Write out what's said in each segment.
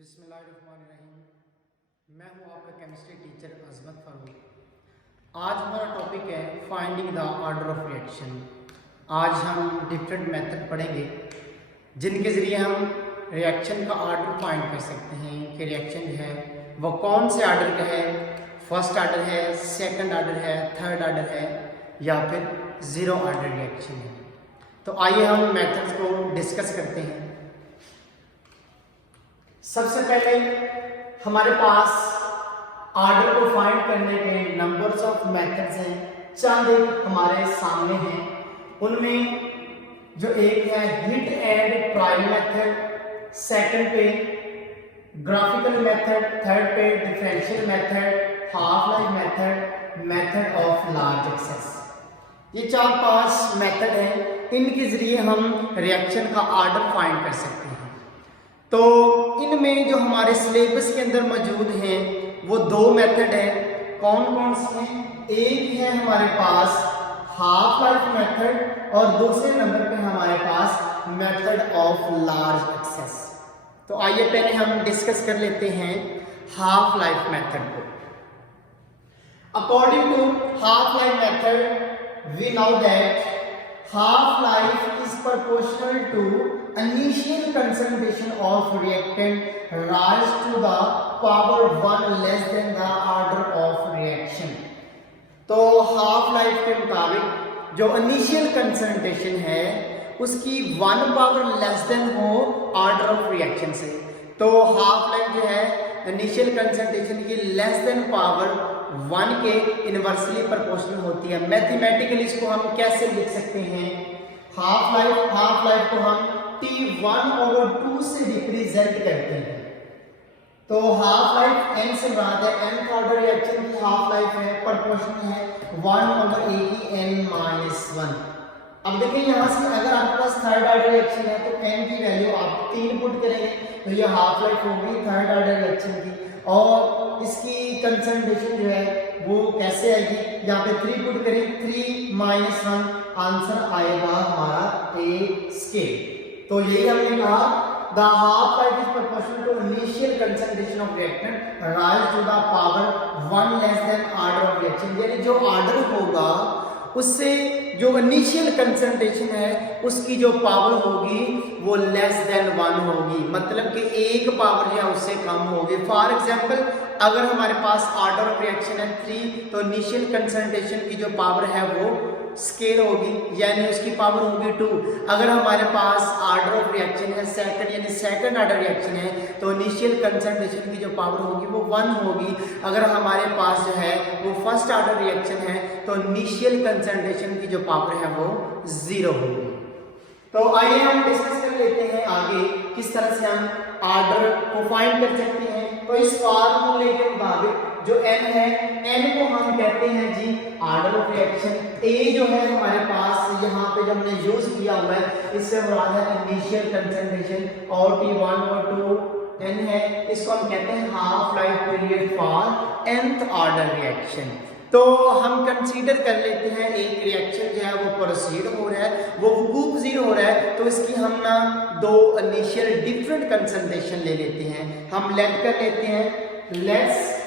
बिस्मिल्लाहिर्रहमानिर्रहीम। मैं हूं आपका केमिस्ट्री टीचर अजमत फारूक। आज हमारा टॉपिक है finding the order of reaction. आज हम डिफरेंट मेथड पढ़ेंगे जिनके ज़रिए हम रिएक्शन का ऑर्डर फाइंड कर सकते हैं कि रिएक्शन जो है वो कौन से ऑर्डर का है, फर्स्ट ऑर्डर है, सेकंड ऑर्डर है, थर्ड ऑर्डर है या फिर ज़ीरो ऑर्डर रिएक्शन है। तो आइए हम मेथड्स को डिस्कस करते हैं। सबसे पहले हमारे पास ऑर्डर को फाइंड करने के नंबर्स ऑफ मेथड्स हैं, चंद एक हमारे सामने हैं। उनमें जो एक है hit and trial method, second पे ग्राफिकल मेथड, थर्ड पे differential method, half life method, method of large access. ये 4-5 मेथड हैं, इनके जरिए हम रिएक्शन का ऑर्डर फाइंड कर सकते हैं। तो इनमें जो हमारे सिलेबस के अंदर मौजूद हैं वो 2 मेथड हैं। कौन कौन से हैं? एक है हमारे पास हाफ लाइफ मेथड और दूसरे नंबर पे हमारे पास मेथड ऑफ लार्ज एक्सेस। तो आइए पहले हम डिस्कस कर लेते हैं हाफ लाइफ मेथड को। According to half life method we know that half life is proportional to initial concentration of reactant rise to the power 1 less than the order of reaction। तो half life के मुताबिक जो initial concentration है उसकी 1 power less than हो order of reaction से। तो half life जो है इनिशियल कंसंट्रेशन की लेस देन पावर 1 के इनवर्सली प्रोपोर्शनल होती है। मैथमेटिकली इसको हम कैसे लिख सकते हैं? हाफ लाइफ को हम T1/2 से रिप्रेजेंट करते हैं। तो हाफ लाइफ n से मुराद है nth ऑर्डर रिएक्शन की हाफ लाइफ है, प्रोपोर्शनल है 1/n-1। अब देखिए यहाँ से अगर आपके पास थर्ड ऑर्डर रिएक्शन है तो n की वैल्यू आप 3 पुट करेंगे तो ये हाफ लाइफ होगी थर्ड ऑर्डर रिएक्शन की। और इसकी कंसंट्रेशन जो है वो कैसे आएगी? यहाँ पे 3 पुट करें, 3-1 आंसर आएगा हमारा A स्केल। तो यही हमने कहा the half life is proportional to initial concentration of reactant raise to the power 1 less than order of reaction. यानी जो ऑर्डर होगा उससे जो इनिशियल कंसंट्रेशन है उसकी जो पावर होगी वो लेस देन 1 होगी, मतलब कि एक पावर या उससे कम होगी। फॉर एग्जांपल अगर हमारे पास ऑर्डर ऑफ रिएक्शन है 3 तो इनिशियल कंसंट्रेशन की जो पावर है वो स्केल होगी यानी उसकी पावर होगी 2। अगर हमारे पास ऑर्डर ऑफ रिएक्शन है सेकंड यानी सेकंड ऑर्डर रिएक्शन है तो इनिशियल कंसंट्रेशन की जो पावर होगी वो 1 होगी। अगर हमारे पास जो है वो फर्स्ट ऑर्डर रिएक्शन है तो इनिशियल कंसंट्रेशन की जो पावर है वो 0 होगी। तो आइए हम डिस्कस कर लेते हैं आगे किस तरह से हम ऑर्डर को फाइंड कर सकते हैं। तो इस फार्मूले के मुताबिक जो n है n को हम कहते हैं जी ऑर्डर ऑफ रिएक्शन। a जो है हमारे पास यहाँ पे जो हमने यूज किया हुआ है इससे मुराद है इनिशियल कंसंट्रेशन और T1 और 2 n है, इसको हम कहते हैं half life period for nth order reaction. तो हम कंसीडर कर लेते हैं एक रिएक्शन जो है वो प्रोसीड हो रहा है, वो वकूफ पज़ीर हो रहा है, तो इसकी हम ना 2 इनिशियल डिफरेंट कंसंट्रेशन ले लेते हैं। हम लेट कर लेते हैं let's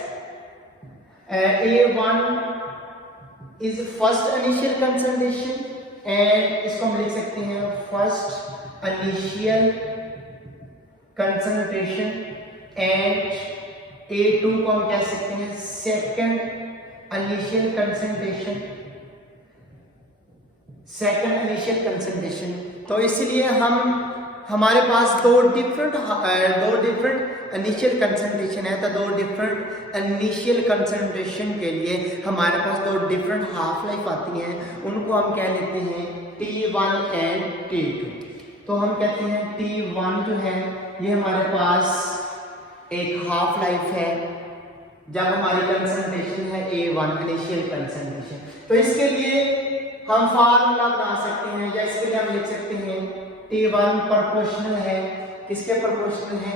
A1 is first initial concentration and इसको हम लिख सकते हैं first initial concentration and A2 को हम कह सकते हैं second initial concentration, second initial concentration. तो इसलिए हमारे पास 2 डिफरेंट इनिशियल कंसंट्रेशन है तो 2 डिफरेंट इनिशियल कंसंट्रेशन के लिए हमारे पास 2 डिफरेंट हाफ लाइफ आती हैं, उनको हम कह लेते हैं T1 एंड T2। तो हम कहते हैं T1 जो है ये हमारे पास एक हाफ लाइफ है जब हमारी कंसंट्रेशन है A1 इनिशियल कंसंट्रेशन। तो इसके लिए हम फार्मूला बना सकते हैं या इसके लिए हम लिख सकते हैं T1 प्रोपोर्शनल है, किसके प्रोपोर्शनल है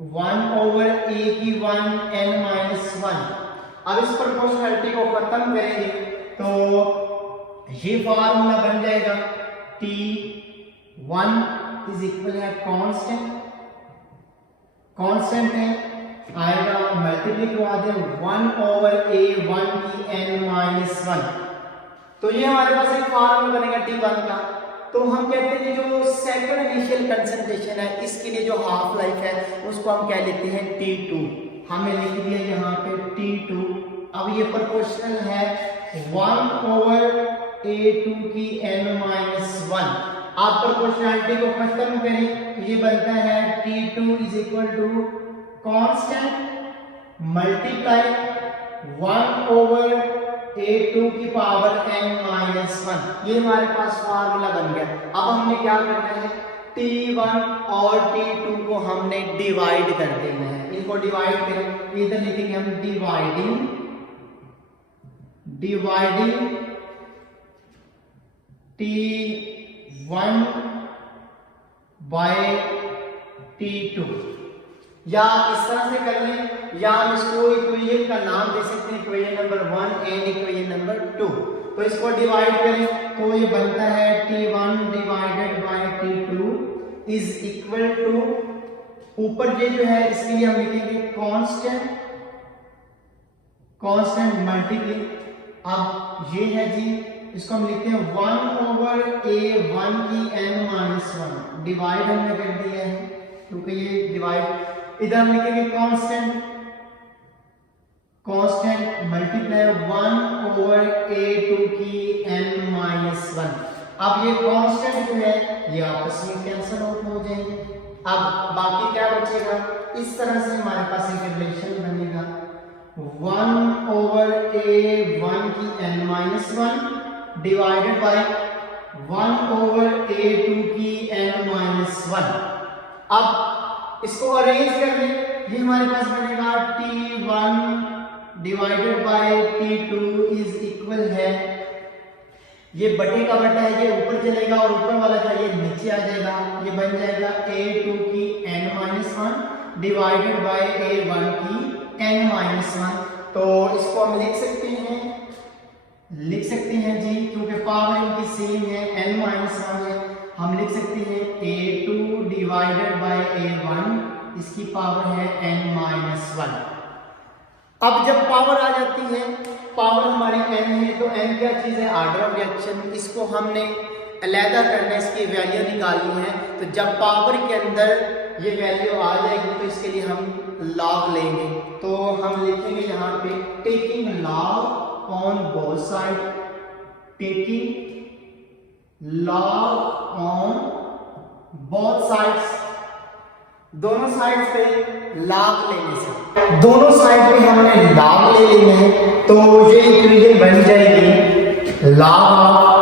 1/A(1n-1)। अब इस प्रोपोर्शनलिटी को खत्म करेंगे तो ये फार्मूला बन जाएगा T1 इज इक्वल है कांस्टेंट कांस्टेंट है, आएगा मल्टीप्लाई करवा दे 1/a1 की n-1। तो ये हमारे पास एक फार्मूला बनेगा T1 का। तो हम कहते हैं जो सेकंड इनिशियल कंसंट्रेशन है इसके लिए जो हाफ लाइफ है उसको हम क्या लेते हैं T2। हमें लिख दिया यहाँ पे T2। अब ये प्रोपोर्शनल है 1/a2 की n-1। आप प्रोपोर्शनलिटी को खत्म करें तो ये बनता है T2 is equal to constant multiply 1/a2 की पावर n-1। ये हमारे पास फार्मूला बन गया। अब हमने क्या करना है, T1 और T2 को हमने डिवाइड कर देना है। इनको डिवाइड करें, इधर लिखेंगे हम डिवाइडिंग T1 बाय T2, या इस तरह से कर लें, या हम इसको इक्वेशन का नाम दे सकते हैं, equation number 1 and equation number 2। तो इसको डिवाइड करें तो ये बनता है T1 divided by T2 is equal to, ऊपर ये जो है इसके लिए हम लिखेंगे कांस्टेंट मल्टीप्लाई। अब ये है जी, इसको हम लिखते हैं 1/a1 की n-1 डिवाइड हमने कर दिया है क्योंकि ये डिवाइड, इधर हम लिखेंगे कांस्टेंट मल्टीप्लाई 1/a2 की n-1। अब ये कांस्टेंट जो है ये आपस में कैंसिल आउट हो जाएंगे। अब बाकी क्या बचेगा, इस तरह से हमारे पास एक रिलेशन बनेगा 1/a1 की n-1 डिवाइडेड बाय 1/a2 की n-1। अब इसको अरेंज कर लें, ये हमारे पास बनेगा T1 divided by T2 is equal है, ये बटे का बटा है, ये ऊपर चलेगा और ऊपर वाला जो ये नीचे आ जाएगा, ये बन जाएगा a2 की n-1 डिवाइडेड बाय a1 की n-1। तो इसको हम लिख सकते हैं जी, क्योंकि पावर इनकी सेम है, n-1 है, हम लिख सकते हैं a2 डिवाइडेड बाय a1, इसकी पावर है n-1। अब जब पावर आ जाती है, पावर हमारी n है, तो n क्या चीज है, ऑर्डर ऑफ रिएक्शन। इसको हमने अलहदा करना, इसकी वैल्यू निकालनी है। तो जब पावर के अंदर ये वैल्यू आ जाएगी तो इसके लिए हम लॉग लेंगे। तो हम लिखेंगे यहाँ पे taking log on both side, taking log on both sides, दोनों साइड पे लॉग लेने से, दोनों साइड पे हमने लॉग ले लेना है। तो ये इक्वेशन बन जाएगी log of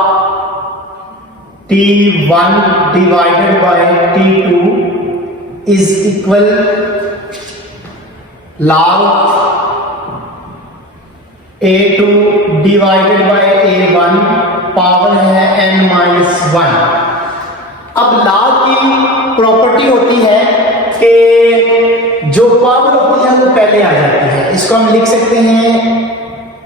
T1 divided by T2 is equal log A2 divided by A1, power है n-1। अब लॉग की प्रॉपर्टी होती है कि जो पावर होती है वो पहले आ जाती है। इसको हम लिख सकते हैं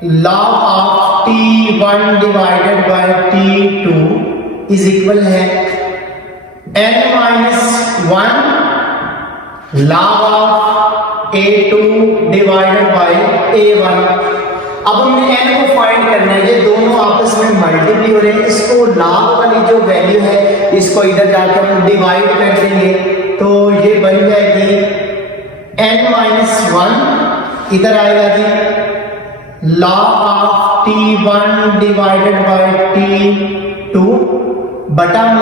log of T1 divided by T2 is equal है n-1 log of A2 divided by A1। अब हमने n को फाइंड करना है, ये दोनों आपस में मल्टीप्लाई हो रहे हैं। इसको log वाली जो वैल्यू है इसको इधर जाकर हम डिवाइड कर देंगे, तो ये बन जाएगी n-1, इधर आएगा जी log of T1 divided by T2 बटा हम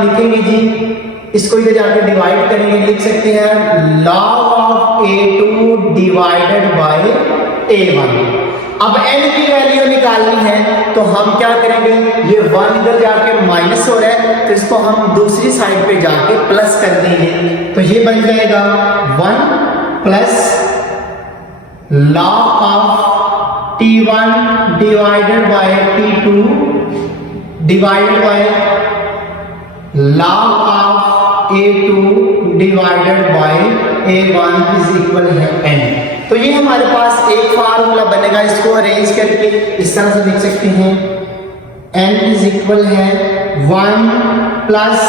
लिखेंगे जी, इसको इधर जाकर डिवाइड करेंगे, लिख सकते हैं log of A2 divided by A1। अब n की वैल्यू निकालनी है तो हम क्या करेंगे, ये 1 इधर जाके माइनस हो रहा है तो इसको हम दूसरी साइड पे जाके प्लस कर देंगे। तो ये बन जाएगा 1 plus log of T1 divided by T2 divided by log of A2 divided by A1 is equal है n। तो ये हमारे पास एक फार्मूला बनेगा, इसको अरेंज करके इस तरह से लिख सकते हैं n इज इक्वल है 1 plus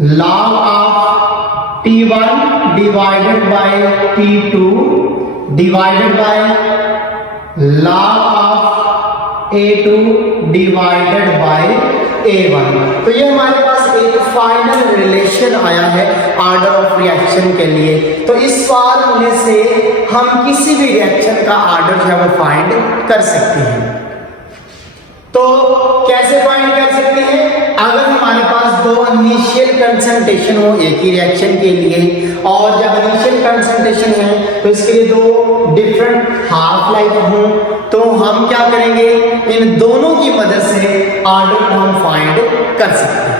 log of T1 divided by T2 divided by log of A2 divided by A1। तो ये हमारे पास एक फाइनल रिलेशन आया है ऑर्डर ऑफ रिएक्शन के लिए। तो इस फॉर्मूले से हम किसी भी रिएक्शन का ऑर्डर जो है वो फाइंड कर सकते हैं। तो कैसे फाइंड कर सकते हैं? अगर हमारे पास दो इनिशियल कंसंट्रेशन हो एक ही रिएक्शन के लिए, और जब इनिशियल कंसंट्रेशन है तो इसके लिए दो डिफरेंट हाफ लाइफ हो, तो हम क्या करेंगे, इन दोनों की मदद से ऑर्डर को हम फाइंड कर सकते हैं।